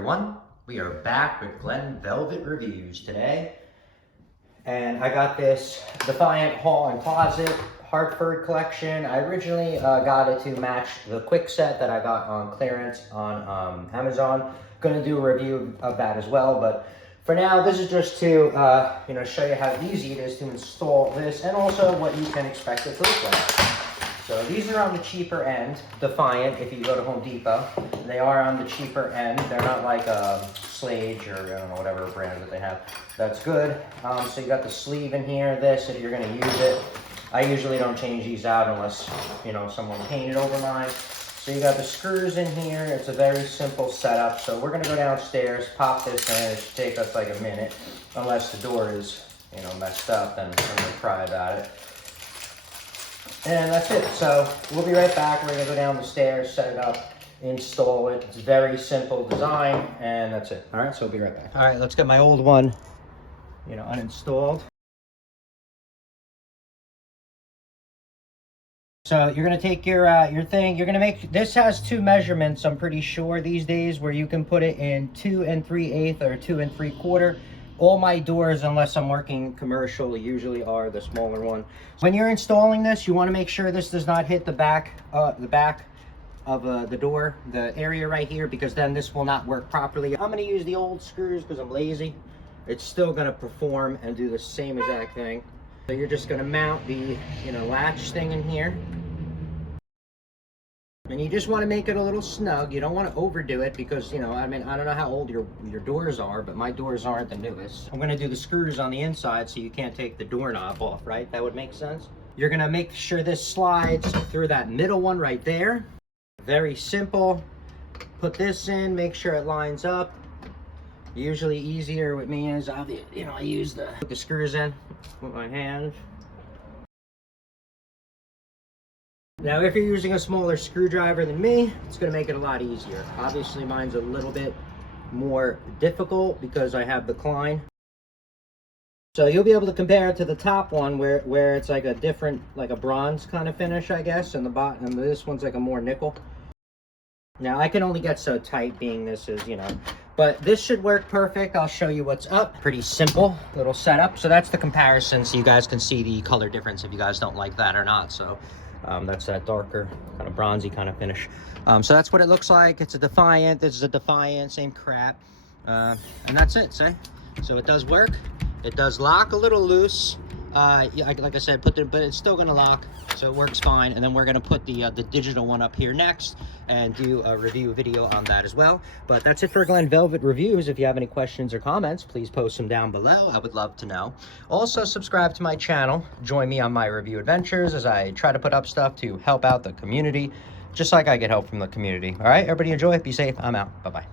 everyone? We are back with Glen Velvet Reviews today. And I got this Defiant Hall and Closet Hartford collection. I originally got it to match the quick set that I got on clearance on Amazon. Gonna do a review of that as well, but for now, this is just to show you how easy it is to install this and also what you can expect it to look like. So these are on the cheaper end, Defiant, if you go to Home Depot. They are on the cheaper end. They're not like Slage or I don't know, whatever brand that they have. That's good. So you got the sleeve in here, this, if you're gonna use it. I usually don't change these out unless, someone painted over mine. So you got the screws in here. It's a very simple setup. So we're gonna go downstairs, pop this in. It should take us like a minute, unless the door is, messed up, then I'm gonna cry about it. And that's it. So we'll be right back. We're gonna go down the stairs, set it up, install it. It's a very simple design, and that's it. All right, so we'll be right back. All right, let's get my old one, uninstalled. So you're gonna take your thing. You're gonna make, this has two measurements, I'm pretty sure these days, where you can put it in 2 3/8 or 2 3/4. All my doors, unless I'm working commercial, usually are the smaller one. When you're installing this, you want to make sure this does not hit the back of the door, the area right here, because then this will not work properly. I'm going to use the old screws because I'm lazy. It's still going to perform and do the same exact thing. So you're just going to mount the latch thing in here. And you just want to make it a little snug. You don't want to overdo it because, I don't know how old your doors are, but my doors aren't the newest. I'm going to do the screws on the inside so you can't take the doorknob off, right? That would make sense. You're going to make sure this slides through that middle one right there. Very simple. Put this in, make sure it lines up. Usually easier with me is, I use put the screws in with my hand. Now, if you're using a smaller screwdriver than me, it's going to make it a lot easier. Obviously, mine's a little bit more difficult because I have the Klein. So you'll be able to compare it to the top one where it's like a different, like a bronze kind of finish, I guess, and the bottom, and this one's like a more nickel. Now, I can only get so tight being this is, but this should work perfect. I'll show you what's up. Pretty simple little setup. So that's the comparison so you guys can see the color difference if you guys don't like that or not. So that's that darker kind of bronzy kind of finish. So that's what it looks like. It's a Defiant. This is a Defiant, same crap. And that's it, say. So it does work. It does lock a little loose. Like I said, but it's still gonna lock, so it works fine. And then we're gonna put the digital one up here next and do a review video on that as well. But that's it for Glen Velvet Reviews. If you have any questions or comments, please post them down below. I would love to know. Also, subscribe to my channel. Join me on my review adventures as I try to put up stuff to help out the community, just like I get help from the community. All right, everybody enjoy. Be safe. I'm out. Bye-bye.